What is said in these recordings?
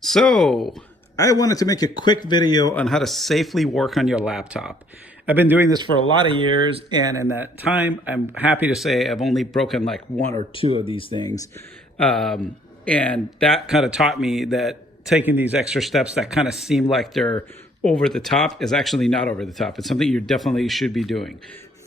So, I wanted to make a quick video on how to safely work on your laptop. I've been doing this for a lot of years, and in that time, I'm happy to say I've only broken like one or two of these things. And that kind of taught me that taking these extra steps that kind of seem like they're over the top is actually not over the top. It's something you definitely should be doing.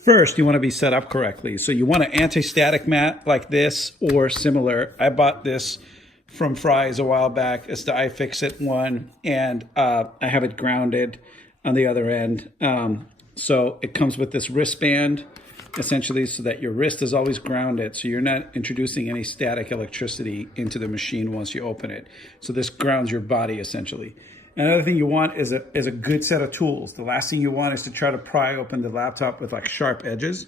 First, you want to be set up correctly. So you want an anti-static mat like this or similar. I bought this from Fry's a while back. It's the iFixit one, and I have it grounded on the other end. So it comes with this wristband, essentially, so that your wrist is always grounded, so you're not introducing any static electricity into the machine once you open it. So this grounds your body, essentially. Another thing you want is a good set of tools. The last thing you want is to try to pry open the laptop with like sharp edges.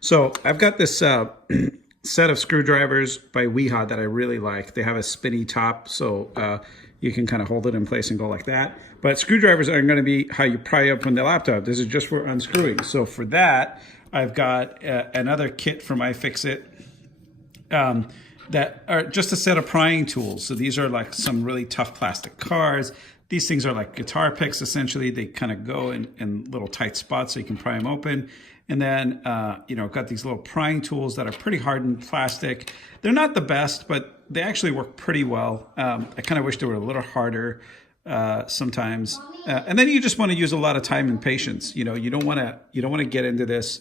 So I've got this set of screwdrivers by Weha that I really like. They have a spinny top, so you can kind of hold it in place and go like that. But screwdrivers aren't going to be how you pry open the laptop. This is just for unscrewing. So for that, I've got another kit from iFixit that are just a set of prying tools. So these are like some really tough plastic cards. These things are like guitar picks, essentially. They kind of go in little tight spots so you can pry them open. And then, I've got these little prying tools that are pretty hardened plastic. They're not the best, but they actually work pretty well. I kind of wish they were a little harder sometimes. And then you just want to use a lot of time and patience. You don't want to get into this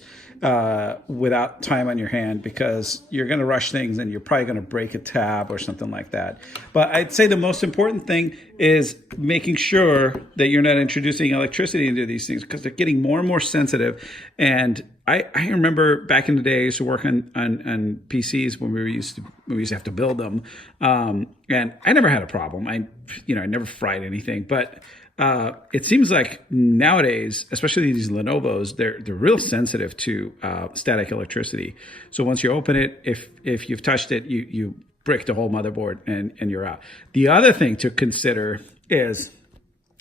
without time on your hand, because you're going to rush things and you're probably going to break a tab or something like that. But I'd say the most important thing is making sure that you're not introducing electricity into these things, because they're getting more and more sensitive. And I remember back in the day, I used to work on PCs when we used to have to build them, and I never had a problem. I never fried anything, but it seems like nowadays, especially these Lenovos, they're real sensitive to static electricity. So once you open it, if you've touched it, you break the whole motherboard and you're out. The other thing to consider is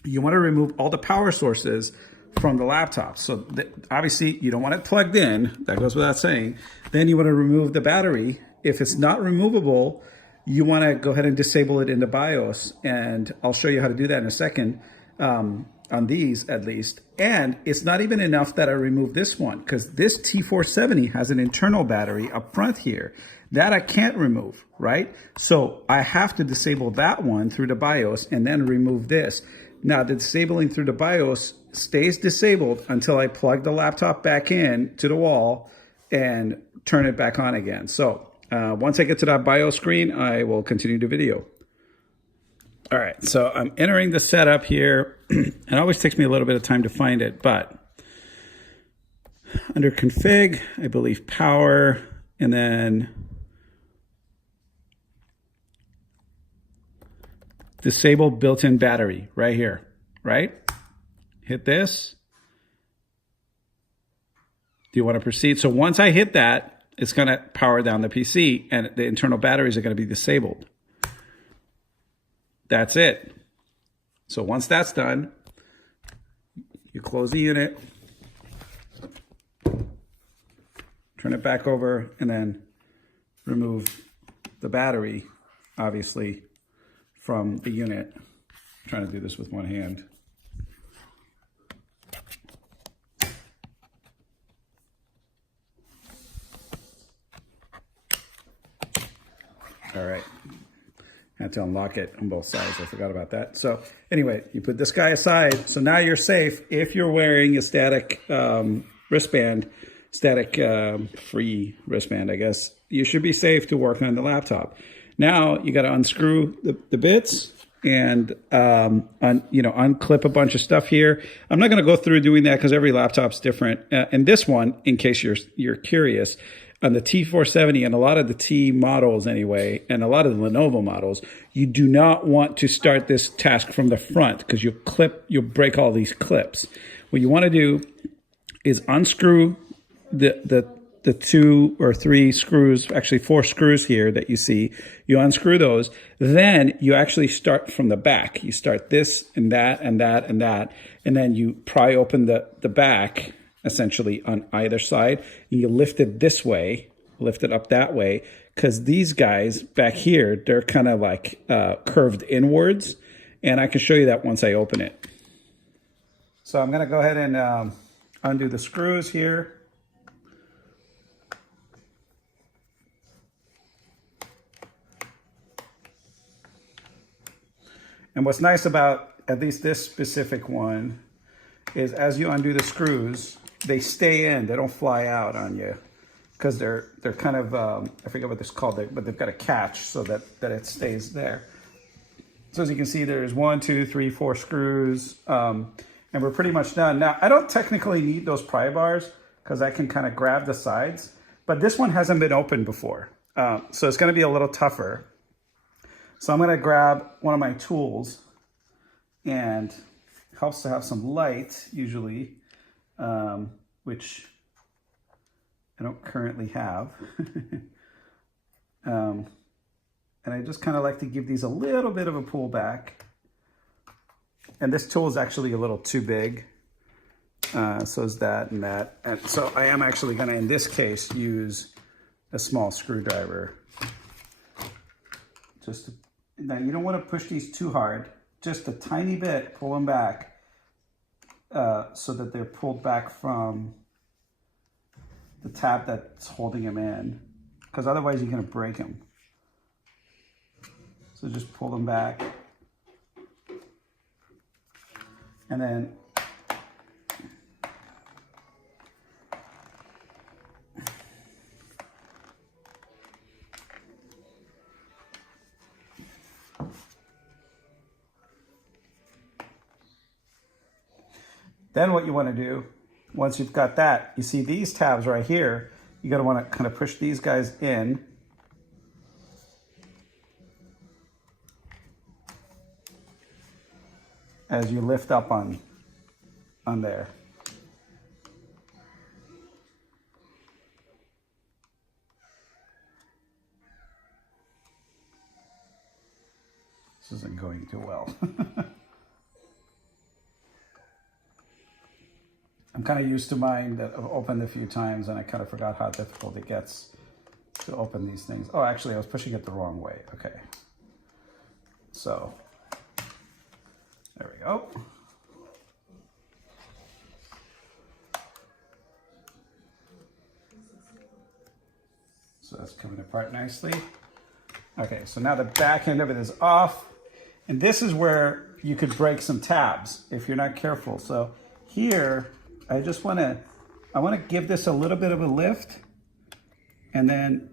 you want to remove all the power sources from the laptop. So obviously you don't want it plugged in. That goes without saying. Then you want to remove the battery. If it's not removable, you want to go ahead and disable it in the BIOS. And I'll show you how to do that in a second, on these at least. And it's not even enough that I remove this one, because this T470 has an internal battery up front here that I can't remove, right? So I have to disable that one through the BIOS and then remove this. Now, the disabling through the BIOS stays disabled until I plug the laptop back in to the wall and turn it back on again. So once I get to that BIOS screen, I will continue the video. All right, so I'm entering the setup here. It always takes me a little bit of time to find it, but under config, I believe power, and then disable built-in battery right here, right? Hit this. Do you want to proceed? So once I hit that, it's going to power down the PC and the internal batteries are going to be disabled. That's it. So once that's done, you close the unit, turn it back over, and then remove the battery, obviously, from the unit. I'm trying to do this with one hand. All right. Had to unlock it on both sides. I forgot about that. So anyway, you put this guy aside. So now you're safe if you're wearing a static wristband, static free wristband, I guess. You should be safe to work on the laptop. Now you got to unscrew the bits and unclip a bunch of stuff here. I'm not going to go through doing that because every laptop's different. And this one, in case you're curious, on the T470 and a lot of the T models anyway, and a lot of the Lenovo models, you do not want to start this task from the front, because you'll break all these clips. What you want to do is unscrew the 2 or 3 screws, actually 4 screws here that you see. You unscrew those. Then you actually start from the back. You start this and that and that and that, and then you pry open the back, essentially on either side, and you lift it this way, lift it up that way, because these guys back here, they're kind of like curved inwards. And I can show you that once I open it. So I'm gonna go ahead and undo the screws here. And what's nice about at least this specific one is as you undo the screws, they stay in, they don't fly out on you, because they're kind of, I forget what this is called, but they've got a catch so that it stays there. So as you can see, there's 1, 2, 3, 4 screws, and we're pretty much done. Now, I don't technically need those pry bars because I can kind of grab the sides, but this one hasn't been opened before. So it's gonna be a little tougher. So I'm gonna grab one of my tools, and it helps to have some light usually, which I don't currently have. And I just kind of like to give these a little bit of a pull back. And this tool is actually a little too big. So is that and that. And so I am actually gonna, in this case, use a small screwdriver. Just to, now you don't want to push these too hard, just a tiny bit, pull them back so that they're pulled back from the tab that's holding them in, because otherwise you're going to break them. So just pull them back. And then what you want to do, once you've got that, you see these tabs right here, you're going to want to kind of push these guys in. As you lift up on there. This isn't going too well. I'm kind of used to mine that I've opened a few times, and I kind of forgot how difficult it gets to open these things. Oh, actually, I was pushing it the wrong way. Okay. So, there we go. So that's coming apart nicely. Okay, so now the back end of it is off. And this is where you could break some tabs if you're not careful. So here, I want to give this a little bit of a lift and then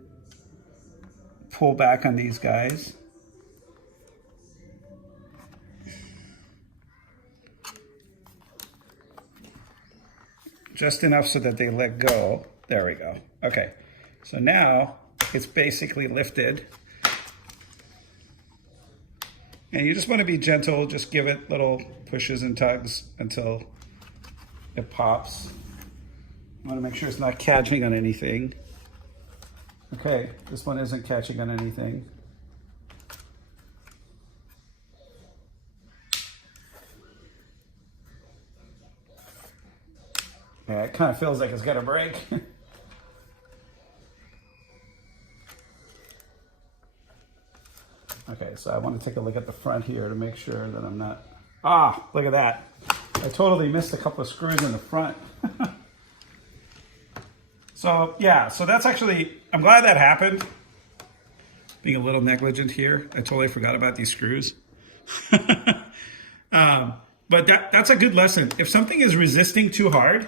pull back on these guys. Just enough so that they let go. There we go. Okay, so now it's basically lifted. And you just want to be gentle, just give it little pushes and tugs until it pops. I want to make sure it's not catching on anything. Okay, this one isn't catching on anything. Yeah, it kind of feels like it's gonna break. Okay, so I want to take a look at the front here to make sure that I'm not... Ah, look at that. I totally missed a couple of screws in the front. So yeah, so that's actually, I'm glad that happened. Being a little negligent here. I totally forgot about these screws. But that's a good lesson. If something is resisting too hard,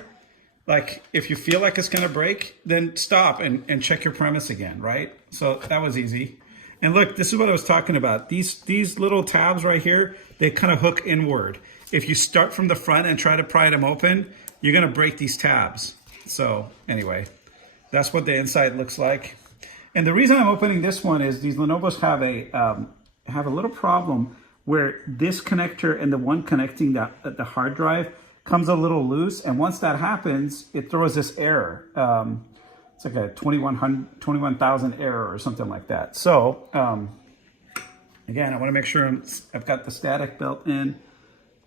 like if you feel like it's gonna break, then stop and check your premise again, right? So that was easy. And look, this is what I was talking about. These little tabs right here, they kind of hook inward. If you start from the front and try to pry them open, you're gonna break these tabs. So anyway, that's what the inside looks like. And the reason I'm opening this one is these Lenovo's have a little problem where this connector and the one connecting the hard drive comes a little loose. And once that happens, it throws this error. It's like a 21,000 error or something like that. So again, I want to make sure I've got the static belt in,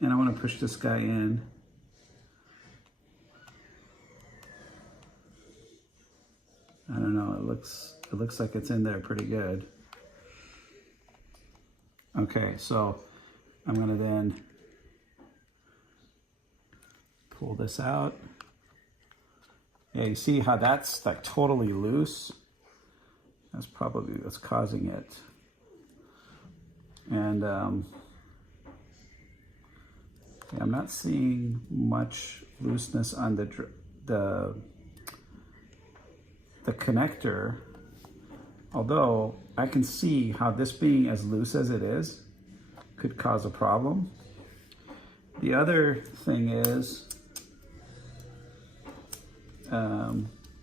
and I want to push this guy in. I don't know, it looks like it's in there pretty good. Okay, so I'm going to then pull this out. Yeah, you see how that's like totally loose? That's probably what's causing it. And yeah, I'm not seeing much looseness on the connector, although I can see how this being as loose as it is could cause a problem. The other thing is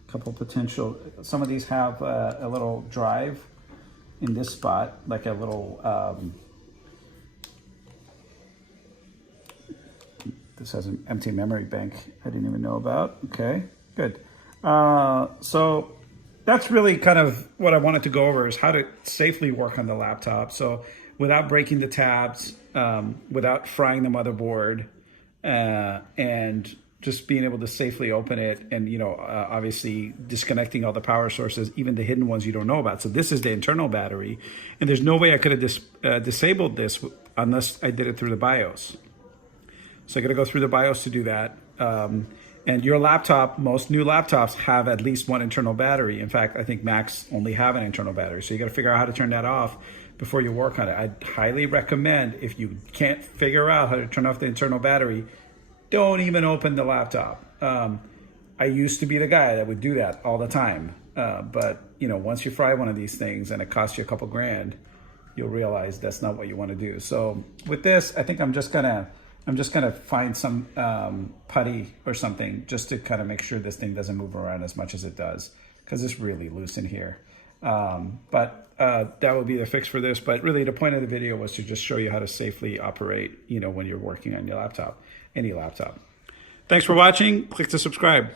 couple potential, some of these have a little drive in this spot, like a little, this has an empty memory bank I didn't even know about. Okay, good. So that's really kind of what I wanted to go over, is how to safely work on the laptop. So without breaking the tabs, without frying the motherboard, and just being able to safely open it, and obviously disconnecting all the power sources, even the hidden ones you don't know about. So this is the internal battery, and there's no way I could have disabled this unless I did it through the BIOS. So I got to go through the BIOS to do that. And your laptop, most new laptops have at least one internal battery. In fact, I think Macs only have an internal battery. So you got to figure out how to turn that off before you work on it. I'd highly recommend, if you can't figure out how to turn off the internal battery, don't even open the laptop. I used to be the guy that would do that all the time. But once you fry one of these things and it costs you a couple grand, you'll realize that's not what you want to do. So with this, I think I'm just gonna find some putty or something just to kind of make sure this thing doesn't move around as much as it does, because it's really loose in here. But that will be the fix for this. But really, the point of the video was to just show you how to safely operate, when you're working on your laptop, any laptop. Thanks for watching. Click to subscribe.